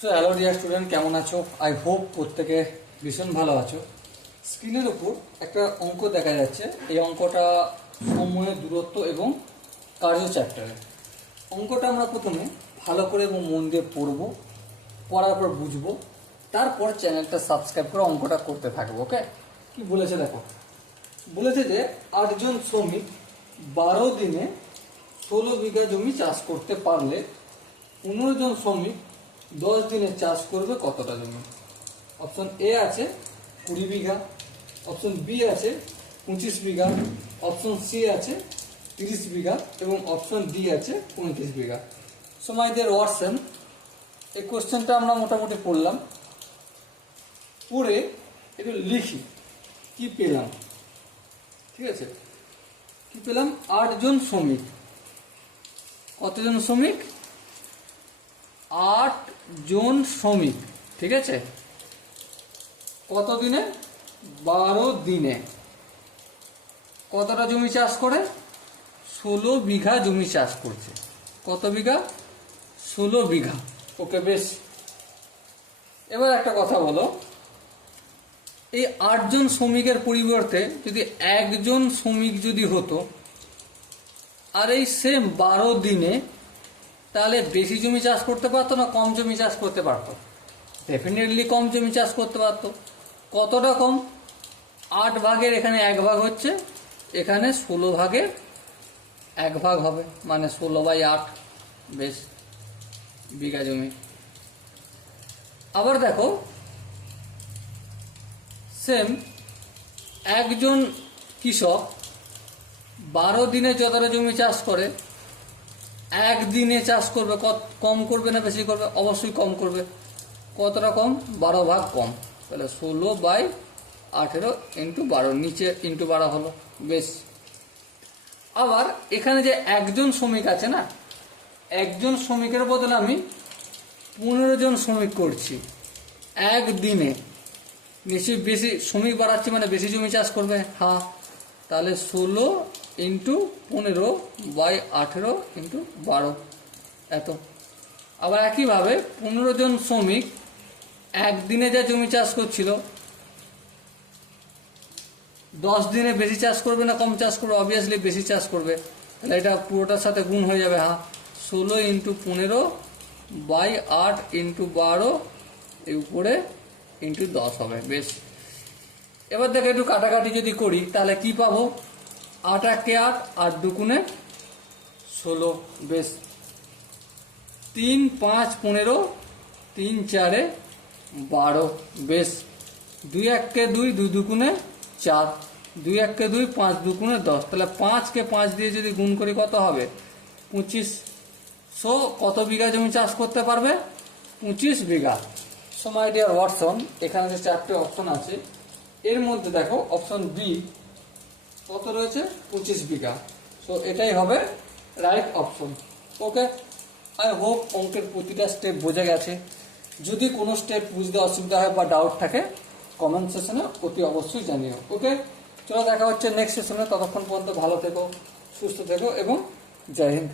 So hello dear student, কেমন আছো? I hope প্রত্যেকে ভীষণ ভালো আছো। স্ক্রিনের উপর একটা অঙ্ক দেখা যাচ্ছে। এই অঙ্কটা সময়ের দূরত্ব এবং কার্য চ্যাপ্টারে। অঙ্কটা আমরা প্রথমে ভালো করে এবং মন দিয়ে পড়বো, পড়ার পর বুঝবো, তারপর চ্যানেলটা সাবস্ক্রাইব করে অঙ্কটা করতে থাকবো। ওকে, কি বলেছে দেখো। বলেছে যে 8 জন শ্রমিক 12 দিনে 16 বিঘা জমি চাষ করতে পারলে 15 জন শ্রমিক 10 দিনে চাষ করবে কতটা জমি? অপশন এ আছে 20 বিঘা, অপশন বি আছে 25 বিঘা, অপশন সি আছে 30 বিঘা এবং অপশন ডি আছে 35 বিঘা। সো মাই ডিয়ার ওয়াটসন, এই কোশ্চেনটা আমরা মোটামুটি পড়লাম, পড়ে একটু লিখি কি পেলাম। ঠিক আছে, কি পেলাম? 8 জন শ্রমিক। কতজন শ্রমিক? 8 জন শ্রমিক। ঠিক আছে, কত দিনে? 12 দিনে। কতটা জমি চাষ করে? 16 বিঘা জমি চাষ করছে। কত বিঘা? 16 বিঘা। ওকে, বেশ। এবার একটা কথা বলো, এই 8 জন শ্রমিকের পরিবর্তে যদি একজন শ্রমিক যদি হতো আর এই সেম 12 দিনে, তাহলে বেশি জমি চাষ করতে পারতো না কম জমি চাষ করতে পারতো? ডেফিনেটলি কম জমি চাষ করতে পারতো। কতটা কম? 8 ভাগের এখানে 1 ভাগ হচ্ছে, এখানে 16 ভাগের 1 ভাগ হবে, মানে 16/8 বেশ বিঘা জমি। আবার দেখো, সেম একজন কৃষক 12 দিনে যতটা জমি চাষ করে, একদিনে চাষ করবে কম করবে না বেশি করবে? অবশ্যই কম করবে। কতটা কম? 12 ভাগ কম। তাহলে 16/18 ইন্টু 12, নিচে ইন্টু 12 হলো। বেশ। আবার এখানে যে একজন শ্রমিক আছে না, একজন শ্রমিকের বদলে আমি 15 জন শ্রমিক করছি একদিনে। নিশ্চয়ই বেশি শ্রমিক বাড়াচ্ছি মানে বেশি জমি চাষ করবে। হ্যাঁ, তাহলে 16 ইন্টু 15/18 ইন্টু 12 এত। আবার একইভাবে 15 জন শ্রমিক একদিনে যা জমি চাষ করছিল, 10 দিনে বেশি চাষ করবে না কম চাষ করবে? অবভিয়াসলি বেশি চাষ করবে। তাহলে এটা পুরোটার সাথে গুণ হয়ে যাবে। হ্যাঁ, 16 ইন্টু 15/8 ইন্টু 12 এর উপরে ইন্টু 10 হবে। বেশ। এবার দেখো একটু কাটাকাটি যদি করি তাহলে কি পাবো? 8 একে 8, 8 দুগুণে 16। বেশ। 3 5 15, 3 4 12। বেশ। 2 একে 2, 2 দুগুণে 4, 2 একে 2, 5 দুগুণে 10। তাহলে 5 কে 5 দিয়ে যদি গুণ করি কত হবে? 25। সো কত বিঘা জমি চাষ করতে পারবে? 25 বিঘা। সো মাই ডিয়ার ওয়াটসন, এখানে যে 4টে অপশন আছে এর মধ্যে দেখো অপশন বি কত রয়েছে? 25 বিঘা। সো এটাই হবে right option. Okay, I hope অঙ্কের প্রতিটা স্টেপ বোঝা গেছে। যদি কোনো স্টেপ বুঝতে অসুবিধা হয় বা ডাউট থাকে কমেন্ট সেশনে অতি অবশ্যই জানিও। ওকে, চলো দেখা হচ্ছে নেক্সট সেশনে। ততক্ষণ পর্যন্ত ভালো থেকো, সুস্থ থেকো এবং জয় হিন্দ।